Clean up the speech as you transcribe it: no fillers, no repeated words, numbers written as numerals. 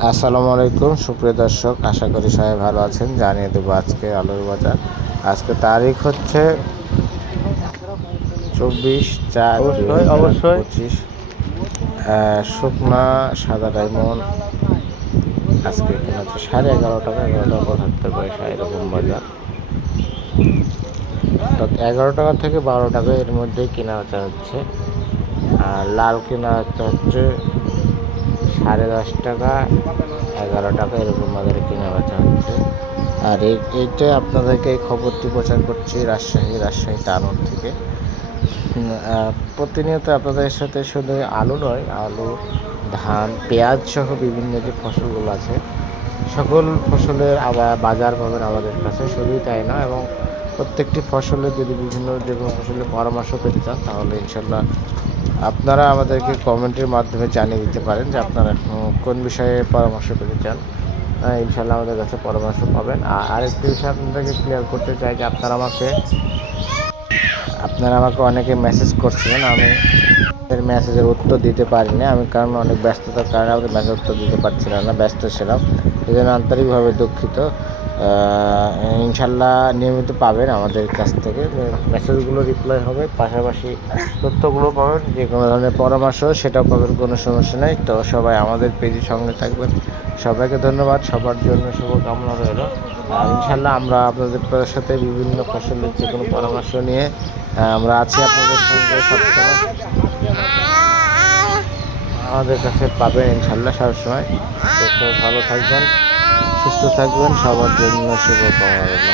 আসসালামু আলাইকুম সুপ্রিয় দর্শক, আশা করি সবাই ভালো আছেন। জানিয়ে দেবো আজকে আলুর বাজার। আজকে তারিখ হচ্ছে 24/4/2025। শুকনা সাদা ডায়মন্ড আজকে কেনা হচ্ছে 11:30 টাকা, 11:75 এরকম বাজার। অর্থাৎ 11 টাকা থেকে 12 টাকা এর মধ্যেই কেনা হচ্ছে। আর লাল কেনা হচ্ছে 10.5 টাকা, 11 টাকা এরকম বাজারে কেনা বেচা হচ্ছে। আর এইটা আপনাদেরকে এই খবরটি প্রচার করছি রাজশাহী টাউন থেকে। প্রতিনিয়ত আপনাদের সাথে শুধু আলু নয়, আলু, ধান, পেঁয়াজ সহ বিভিন্ন যে ফসলগুলো আছে সকল ফসলের আবার বাজার পাবেন আমাদের কাছে। শুধুই তাই না, এবং প্রত্যেকটি ফসলের যদি যে কোনো ফসলের পরামর্শ পেতে চান তাহলে ইনশাল্লাহ আপনারা আমাদেরকে কমেন্টের মাধ্যমে জানিয়ে দিতে পারেন যে আপনারা কোন বিষয়ে পরামর্শ পেতে চান। ইনশাল্লাহ আমাদের কাছে পরামর্শ পাবেন। আর আরেকটি বিষয় আপনাদেরকে ক্লিয়ার করতে চাই যে আপনারা আমাকে অনেকে মেসেজ করছিলেন, আমি মেসেজের উত্তর দিতে পারিনি আমি, কারণ অনেক ব্যস্ততার কারণে আমাদের মেসেজ উত্তর দিতে পারছিলাম না, ব্যস্ত ছিলাম। এই জন্য আন্তরিকভাবে দুঃখিত। ইনশাল্লাহ নিয়মিত পাবেন আমাদের কাছ থেকে মেসেজগুলো রিপ্লাই হবে, পাশাপাশি তথ্যগুলো পাবেন, যে কোনো ধরনের পরামর্শ সেটাও পাবেন, কোনো সমস্যা নেই। তো সবাই আমাদের পেজের সঙ্গে থাকবেন। সবাইকে ধন্যবাদ, সবার জন্য শুভকামনা রইল। আর ইনশাল্লাহ আমরা আপনাদের সাথে বিভিন্ন ফসলের যে কোনো পরামর্শ নিয়ে আমরা আছি আপনাদের সঙ্গে সবসময়। আমাদের কাছে পাবেন ইনশাল্লাহ সবসময়। তো সবাই ভালো থাকবেন, সুস্থ থাকবেন, সবার জন্য শুভকামনা রইল।